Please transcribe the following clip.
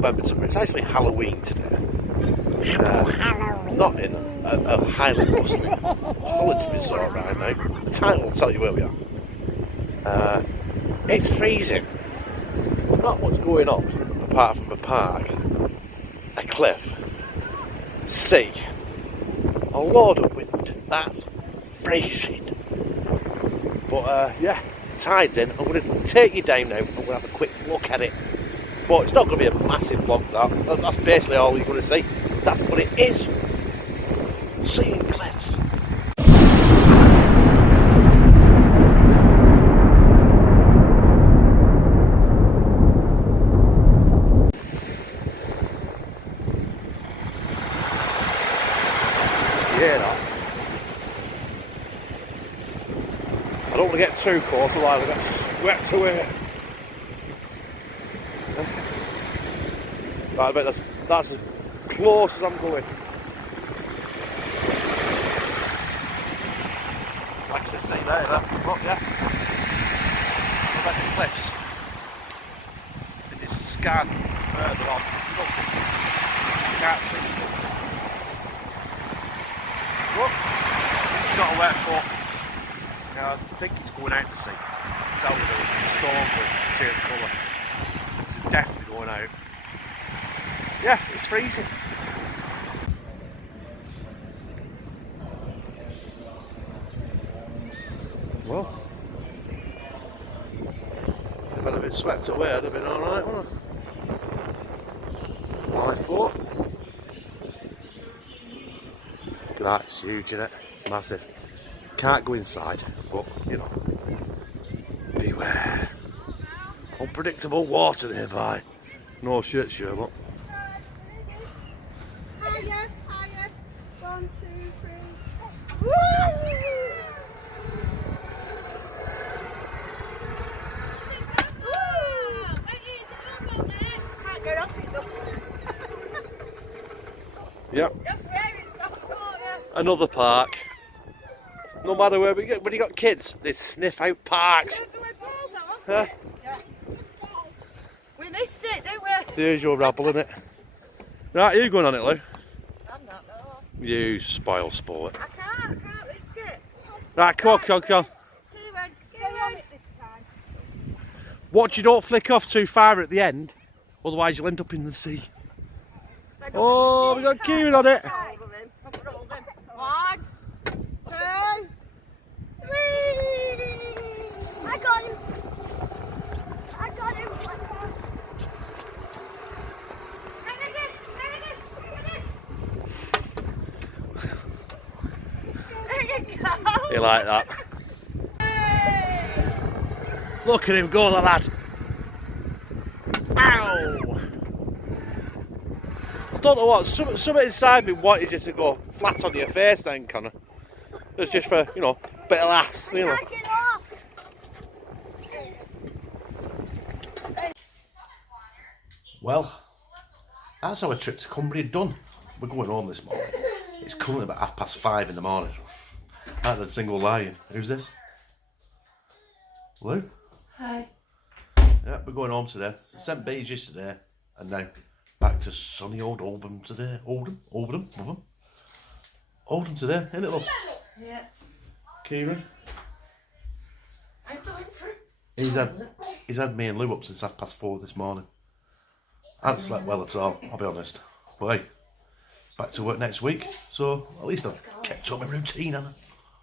November tomorrow. It's actually Halloween today. Halloween. Not in a highly bustling college resort right now. The title will tell you where we are. It's freezing. Not much going on apart from a park, a cliff, sea, a load of wind. That's freezing. But yeah, tide's in. I'm going to take you down now. I'm going to have a quick look at it. But it's not going to be a massive vlog, that's basically all you're going to see. That's what it is. Seeing cliffs. Yeah, that. I don't want to get too close, otherwise I get swept away. Right, I bet that's as close as I'm going. Actually, see there, that. Look, yeah. I bet the cliffs. It is scanned further on. Look, you can't see it. Look, it's got a wet foot. I think it's going out to sea. It's out with the storms that change colour. It's definitely going out. Yeah, it's freezing. Well, if I'd have been swept away, I'd have been alright, wouldn't I? Nice boat. Look at that, it's huge, isn't it? It's massive. Can't go inside, but you know, beware. Unpredictable water nearby. No shit, Sherlock. Higher, higher. 1, 2, 3. Woo! Can't get off it though. Yep. Another park. No matter where we get, when you got kids, they sniff out parks. Huh? Yeah. We missed it, didn't we? There's your rabble, innit? Right, you going on it, Lou? I'm not, no. You spoil sport. I can't risk it. Right, come on. Kieran, stay on it this time. Watch you don't flick off too far at the end, otherwise you'll end up in the sea. Oh, we got Kieran on it. 1, 2, 3. I got him. I got him. There you go. You like that? Look at him go, the lad. Ow! I don't know what, something inside me wanted you to go flat on your face then, Connor. It's just for, you know, a bit of laughs, you know. Well, that's our trip to Cumbria done. We're going home this morning. It's currently about 5:30 in the morning. I had a single lying. Who's this? Lou? Hi. Yeah, we're going home today. Sent bees yesterday, and now back to sunny old Oldham today. Oldham today, isn't it, love? Yeah. Kieran? I'm going for He's had me and Lou up since 4:30 this morning. I haven't slept well at all, I'll be honest. But hey, back to work next week, so at least I've kept up my routine, haven't I?